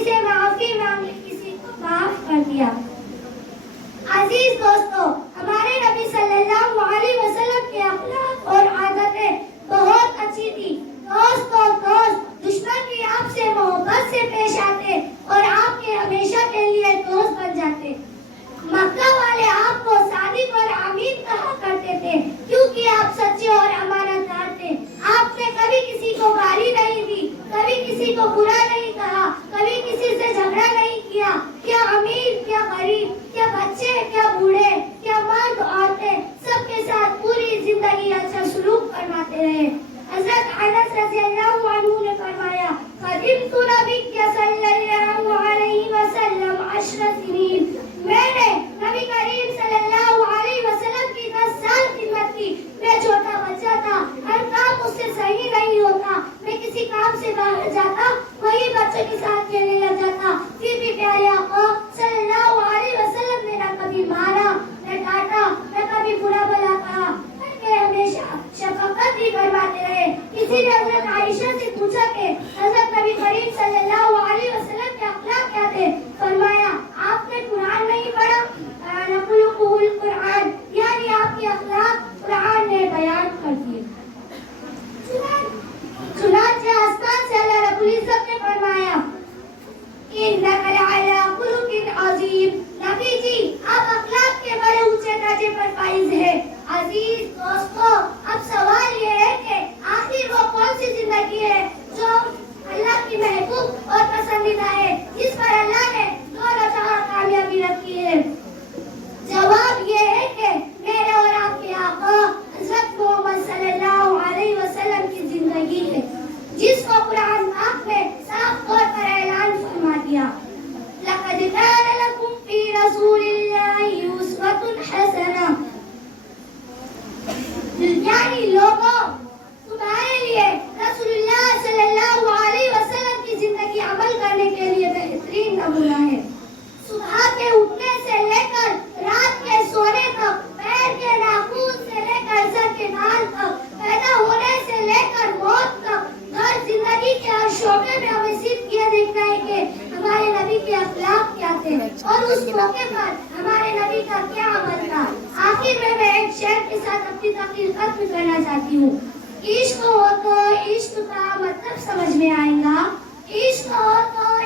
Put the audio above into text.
کسی سے معافی مانگی، کسی کو معاف کر دیا۔ عزیز دوستو، ہمارے نبی صلی اللہ علیہ وسلم کے اخلاق اور عادتیں بہت اچھی تھی۔ دوست دشمن بھی آپ سے محبت سے پیش آتے اور آپ کے ہمیشہ کے لیے دوست بن جاتے۔ مکہ والے آپ کو صادق اور امین کہا کرتے تھے کیونکہ آپ سچے اور امانت دار تھے۔ آپ نے کبھی کسی کو گالی نہیں دی، کبھی کسی کو برا نہیں کہا، کبھی کسی سے جھگڑا نہیں کیا۔ کیا امیر، کیا غریب، کیا بچے، کیا بوڑھے، کیا مرد عورتیں، سب کے ساتھ پوری زندگی اچھا سلوک فرماتے رہے۔ حضرت انس رضی اللہ عنہ نے فرمایا، خدمت نبی صلی اللہ علیہ وسلم 10 سنین، میں نے نبی کریم صلی اللہ علیہ وسلم کی 10 سال خدمت کی۔ میں چھوٹا بچہ تھا، ہر کام مجھ سے صحیح نہیں ہوتا، میں کسی کام سے باہر جاتا، وہی بچوں کے ساتھ کھیلنے لگ جاتا، پھر بھی پیارے آقا صلی اللہ علیہ وسلم نے نہ کبھی مارا، نہ ڈانٹا، نہ کبھی برا بھلا کہا، بلکہ ہمیشہ شفقت ہی فرماتے رہے۔ کسی نے حضرت عائشہ سے پوچھا کہ حضرت نبی کریم صلی اللہ علیہ وسلم کے اخلاق کیا تھے؟ فرمایا، آپ نے قرآن نہیں پڑھا، نقلقہ القرآن، یعنی آپ کے اخلاق قرآن نے بیان کر دیے۔ چنانچہ آسمان سے اللہ رب العزت نے فرمایا، انک لعلی خلق عظیم، نبی جی آپ اخلاق کے بڑے اونچے درجے پر فائز ہیں۔ عزیز دوستو، اب سوال یہ ہے کہ آخر وہ کون سی زندگی ہے جو اللہ کی محبوب اور پسندیدہ ہے، جس پر اللہ نے دولت و جہاں کامیابی رکھی ہے؟ جواب یہ ہے کہ میرے اور آپ کے آقا حضرت محمد صلی اللہ علیہ وسلم کی زندگی ہے، جس کو قرآن پاک میں صاف طور پر اعلان فرما دیا، لقد كان لكم في رسول الله أسوة حسنة، یعنی لوگوں تمہارے لیے رسول اللہ صلی اللہ علیہ وسلم کی زندگی عمل کرنے کے لیے بہترین نمونہ ہے۔ صبح کے اٹھنے سے لے کر رات کے سونے تک، پیر کے ناخن سے لے کر سر کے بال تک، پیدا ہونے سے لے کر موت تک، ہر زندگی کے ہر شعبے میں ہمیں صرف یہ دیکھنا ہے کہ ہمارے نبی کے اخلاق کیا تھے اور اس موقع پر ہمارے نبی کا کیا عمل تھا۔ آخر میں ایک شعر کے ساتھ اپنی تقریر ختم کرنا چاہتی ہوں۔ عشق ہو تو عشق کا مطلب سمجھ میں آئے گا، عشق ہو تو